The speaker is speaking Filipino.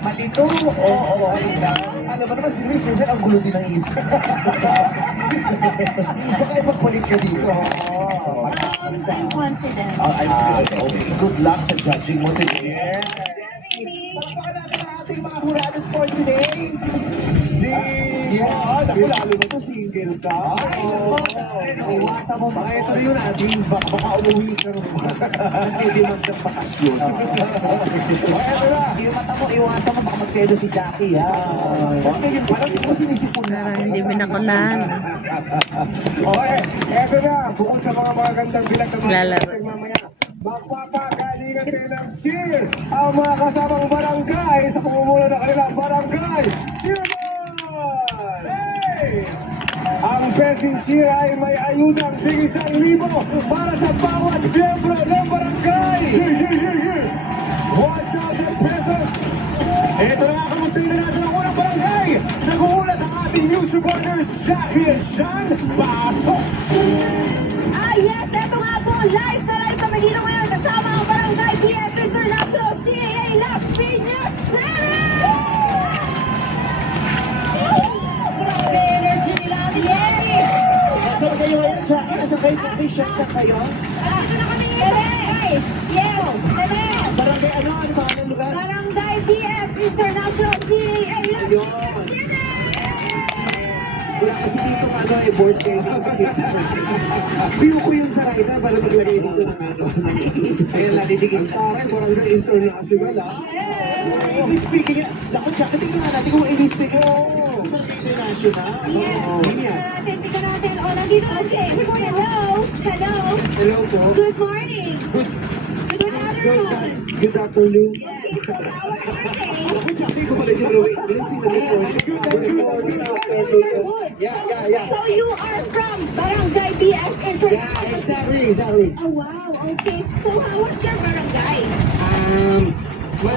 Malito. Oo, oo, oo. Alam mo naman, si Miss minsan ang gulo din ng isip. Baka ipagpalit ka dito. Oo. I'm confident. Ah, I'm okay. Good luck sa judging mo today. Palakpakan natin ang ating mga hurados for today. Si... Ah, naku, lalo na to, single ka. Oo. Iwasan mo. Baka ito na yun, ating baka, baka umuwi ka rin. Nagdidemand ng bakasyon. Baka ito na. Yung mata mo, iwasan mo, baka magsedo si Jackie, ha? Tapos ngayon, parang hindi mo sinisipon na. Hindi binakunan. Okay, eto na. Bukod sa mga magagandang bilang na mga mamaya, magpapagalingan din ng cheer ang mga kasamang barangay sa pumumulo ng kanilang barangay. Blessing Cheer ay may ayudang bigis ang libo para sa bawat miyembro ng barangay. Yeah, yeah, yeah, yeah. 1,000 pesos. Ito na nga, kamustahin na natin ang unang barangay. Nag-uulat ang ating news reporters, Jackie and Sean. Pasok! Kayo Jackie? Nasaan kayo? Shot na kayo? Ah, Dito na kami ngayon! Yes! Tele! Barangay ano? Ano ba ang lugar? Barangay BF International CAA Las City! Wala kasi dito ano eh, board kayo. View ko yun sa rider para maglagay dito ng ano. Kaya nalilingin. Taray, barangay international ah. So, English speaking yan. Naku, Jackie, tingnan natin kung English speaking. Yes! Okay. Hello! Hello! Good morning! Good, Good good, afternoon! good afternoon. Okay, so was your day? Ako, Jackie, ko pala yung English. Good morning. Good morning. Good. Yeah, yeah, yeah. So you are from Barangay BF Yeah, International? exactly, exactly. Oh wow, okay. So how was your barangay? Um, na